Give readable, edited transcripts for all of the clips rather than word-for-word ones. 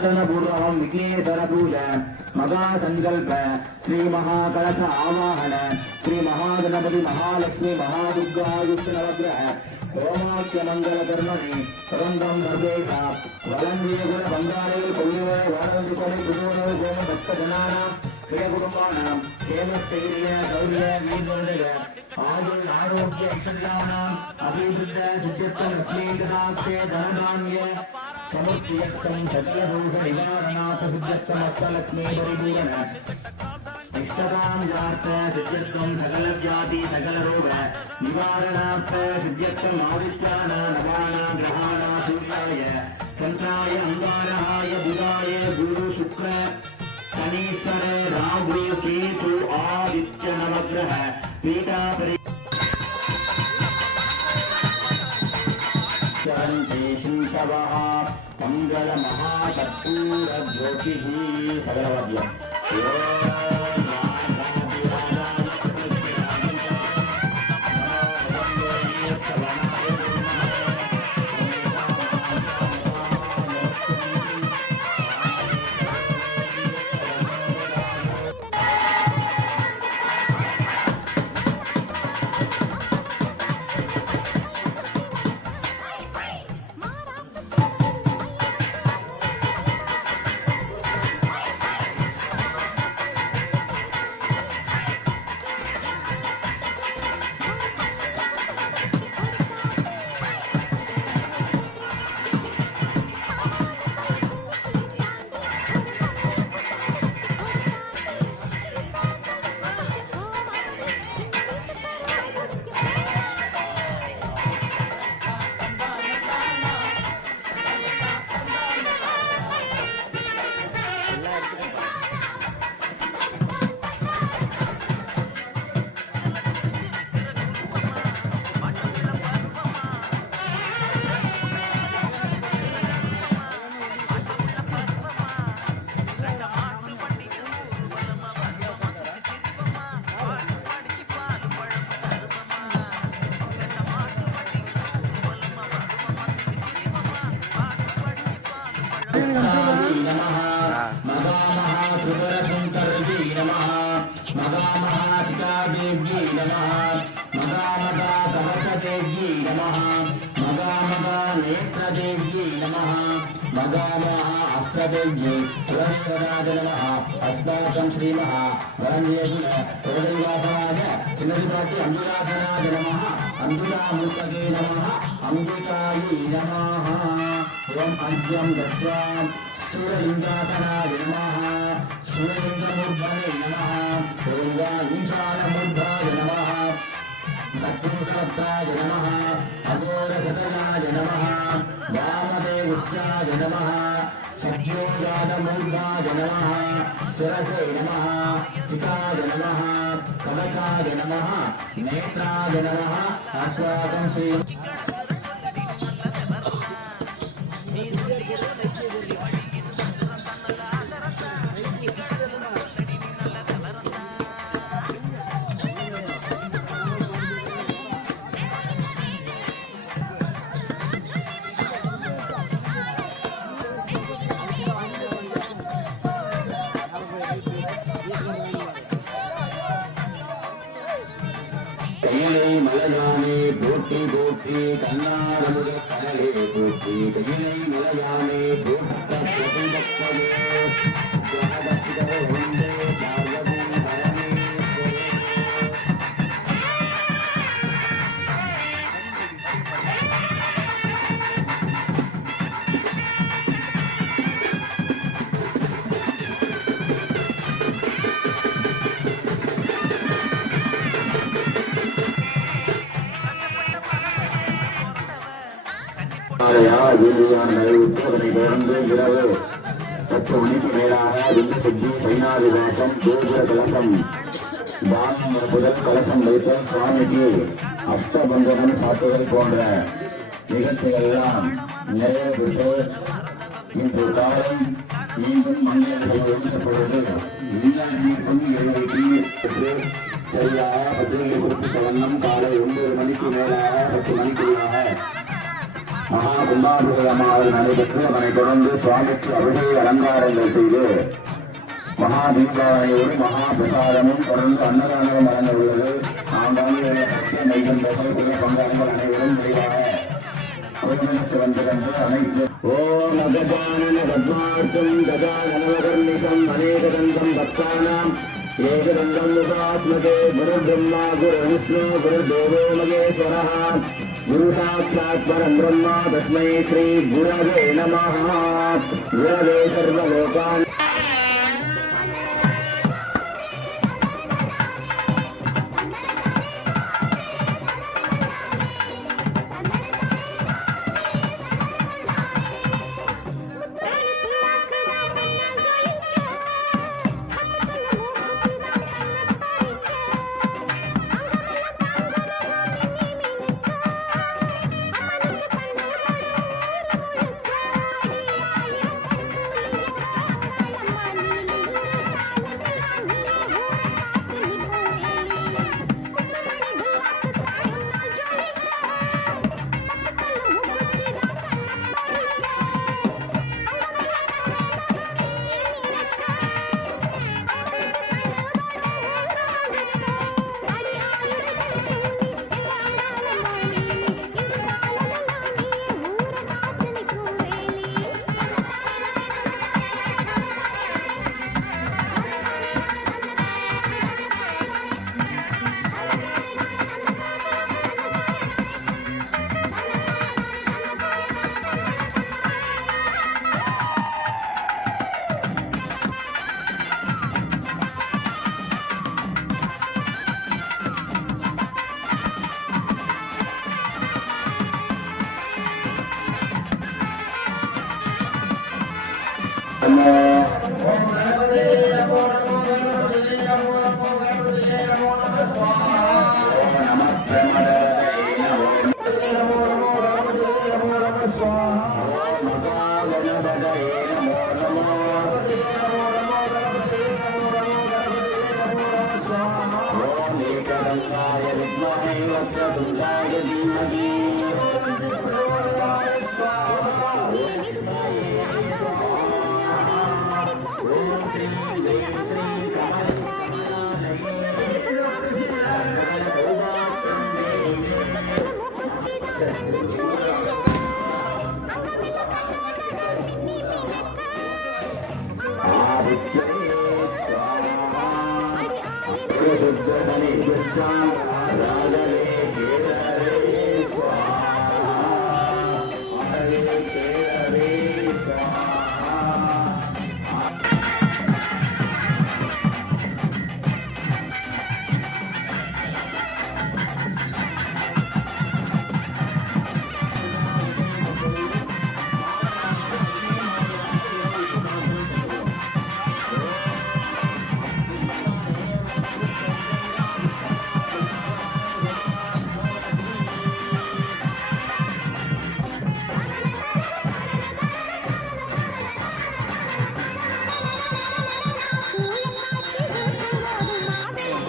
प्रार्थना पूर्वकं विघ्नेश्वर पूजा मगा संकल्प श्री महाकलश आवाहन श्री महागणपति महालक्ष्मी महादुर्गा युष्णवग्रह ओमाख्य मंगल कर्मणि सुगंधम नर्देश वलंदीय गुण बंगारे कौलिवे वारंति कोणि गुणोरे गोम भक्त जनानां प्रिय कुटुंबानां क्षेम स्थैर्य शौर्य वीर्योदय आयुर् आरोग्य ऐश्वर्याणां अभिवृद्ध सिद्ध्यर्थं अस्मैकदाक्षे धनधान्य समुद्यर्थं सकल दोष निवारणार्थ सिद्ध्यर्थं अष्टलक्ष्मी परिपूरण इष्टकाम जार्थ सिद्ध्यर्थं सकल व्याधि सकल रोग निवारणार्थ सिद्ध्यर्थं आदित्यान नवान ग्रहाण सूर्याय चंद्राय अंगारहाय बुधाय गुरु शुक्र शनीश्वर राहु केतु आदित्य नवग्रह पीठा मंगल महाकर्पूर ज्योति सगलवद्यम् अस्माकं श्रीमः वरण्येश्वराय चिन्नपाटी अंबिकासनाय नमः अंबिकामूर्तये नमः अंबिकायै नमः ओम अद्यं गत्वा स्थूललिङ्गासनाय नमः स्थूललिङ्गमूर्धने नमः ओंगाईशानमूर्धाय नमः दक्षिणवक्त्राय नमः अघोरहृदयाय नमः वामदेवत्याय नमः सद्योजातमूर्धाय नमः शिरसे नमः चिताय नमः कवचाय नमः नेत्राय नमः अस्माकं श्री கையிலை மலையானே போட்டி போட்டி கண்ணாரமுத கடலே போட்டி கையிலை மலையானே உத்தரவை தொடர்ந்து இரவு 10 மணிக்கு மேலாக விண்ண சுத்தி சைனாதிவாசம் கோபுர கலசம் தானம் முதல் கலசம் வைத்த சுவாமிக்கு அஷ்டபந்தனம் சாத்துதல் போன்ற நிகழ்ச்சிகள் எல்லாம் நிறைவு பெற்று இன்று காலை மீண்டும் மந்திரங்கள் ஒழிக்கப்பொழுது மின்னல் தீர்ப்பும் இறைவனைக்கு பெற்று சரியாக பத்திரிகை குறிப்பிட்ட வண்ணம் காலை 9 மணிக்கு மேலாக 10 மணிக்குள்ளாக மகா கும்பாபிஷேகமாக நடைபெற்று அதனைத் தொடர்ந்து சுவாமிக்கு அபிஷேக அலங்காரங்கள் செய்து மகா தீபாவளியோடு மகா பிரசாதமும் தொடர்ந்து அன்னதானமும் வழங்க உள்ளது. ஆங்காங்கே நைகண்டர்கள் பங்காளர்கள் அனைவரும் விரைவாக வந்திருந்து அனைத்து ஓம் அகஜானன பத்மார்த்தம் கஜானனவகர்நிசம் அநேகதந்தம் பக்தானாம் ஏகதந்தம் உபாஸ்மதே குரு பிரம்மா குரு விஷ்ணு குரு தேவோ மகேஸ்வரः குரு சாட்சாத் பரம் பிரம்மா தஸ்மை ஸ்ரீ குரவே நமः. குரவே சர்வலோகான்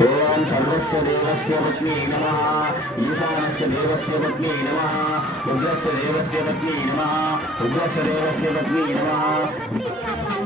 ओम सर्वस्य देवस्य पत्नी नमः ईशानस्य देवस्य पत्नी नमः उग्रस्य देवस्य पत्नी नमः उग्रस्य देवस्य पत्नी नमः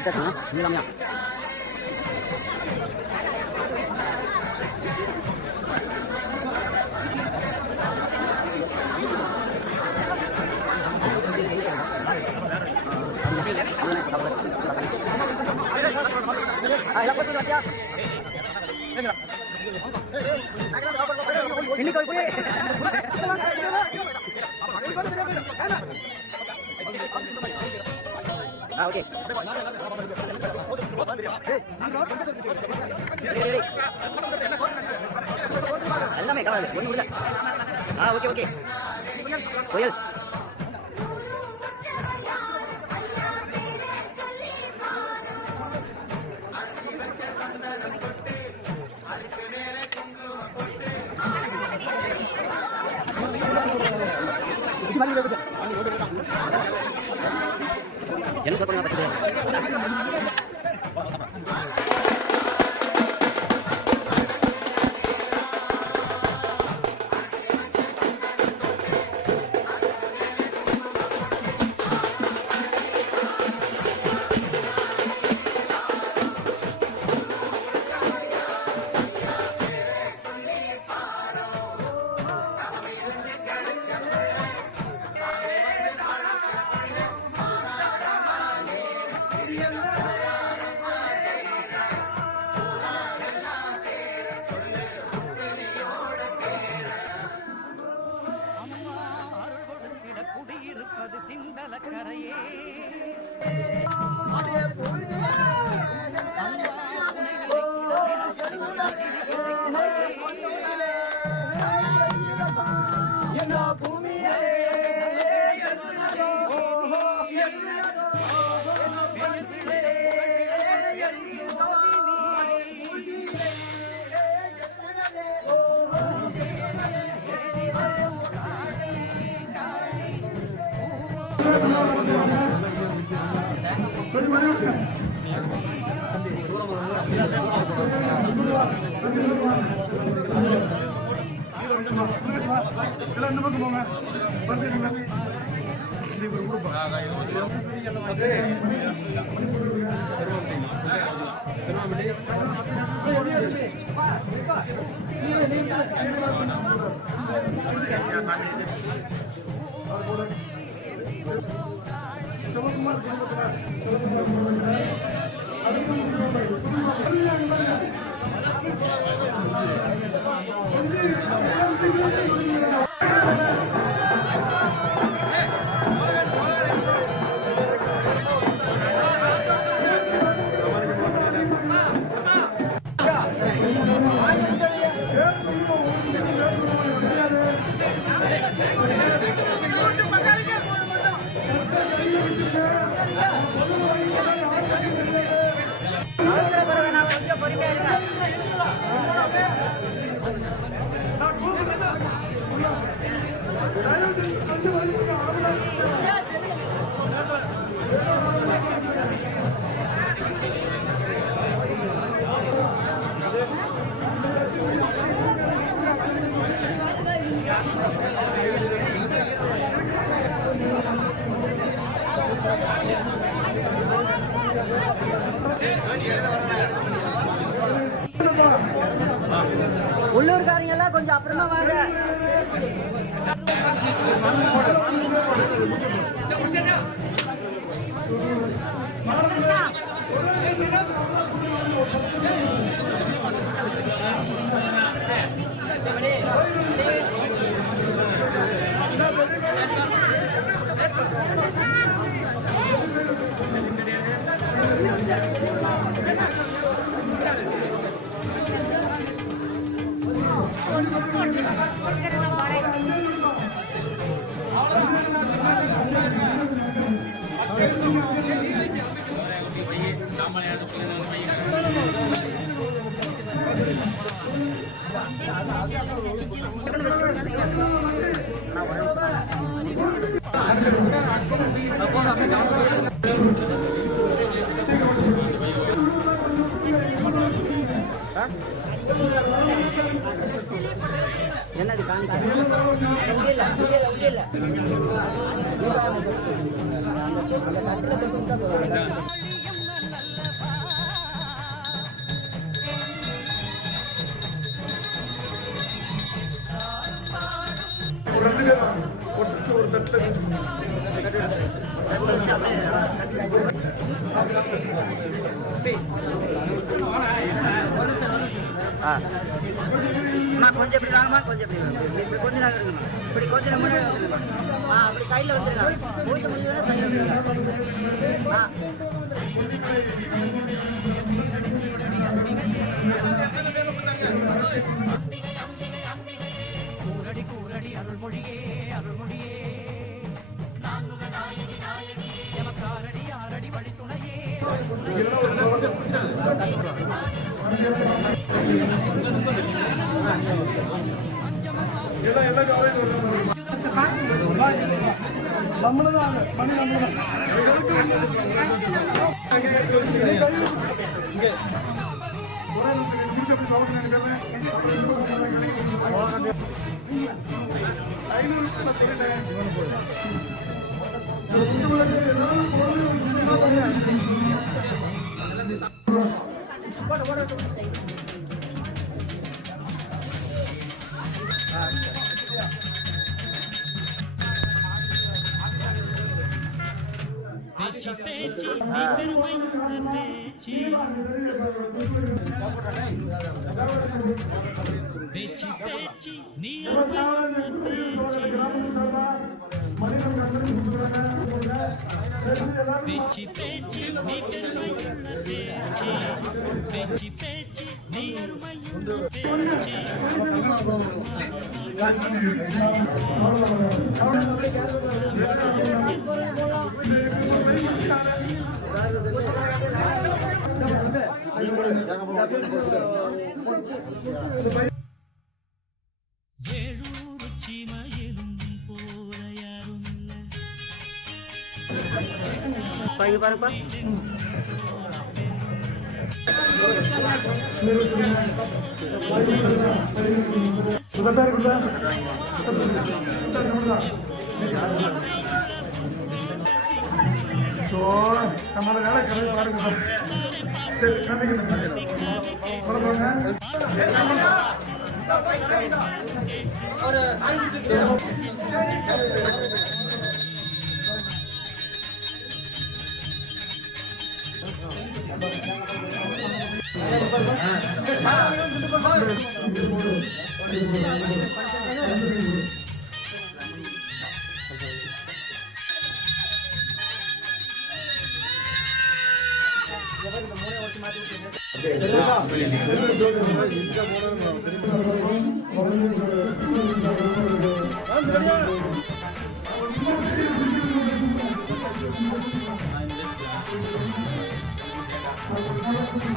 எடுத்தாச்சுண்ணா இல்லாமையா ஓகே எல்லாமே கவலை ஒன்றும் இல்லை ஓகே ஓகே புயல் என்ன சொல்லுங்க பசங்க குடியிருப்பது சிந்தல கரையே எல்லாம் இந்த பக்கம் போங்க பரிசீலிங்களா இது ஒரு கொடுப்பா சிவகுமார் குடும்பத்தினர் சிவகுமார் குடும்பத்தினர் அதுக்கு உள்ளூர்காரங்க எல்லாம் கொஞ்சம் அப்புறமா வாங்க. என்னது காணிக்க அந்த கட்டில தொட்டு ஒரு தட்டில் வச்சுக்கோங்க. கொஞ்சம் இப்படி வாங்கம்மா, கொஞ்சம் இப்படி இப்படி கொஞ்ச நேரம் இருக்குமா, இப்படி கொஞ்ச நேரம் முன்னாடி வந்துருங்க. அப்படி சைடில் வந்துருங்க, மூச்சு முடிஞ்சதுன்னா சைடில் வந்துருங்க. கூரடி அருள்மொழியே அருள்மொழியே எமக்காரடி ஆரடி வழித்துணையே எல்லா காலையும் நம்மளதான் மணி நம்மளதான் ஒரே நிமிஷம் எப்படி சொல்ல நினைக்கிறேன். 500 நான் சொல்லிட்டேன். பேச்சு பேச்சு நீ பெருமையுள்ள பேச்சு பேச்சு பேச்சு நீ அருமையுள்ள பேச்சு பேச்சு நீ பெருமையுள்ள பேச்சு பேச்சு பேச்சு நீ அருமையுள்ள பேச்சு ஏழூர் சீமையிலும் போல யாரும் இல்லை பாருப்பா நம்மளோட வேலை கரெக்டாக பாருங்க சார். சரி கண்டிக்கணும்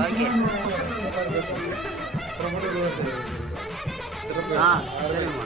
ஓகே. சரிம்மா.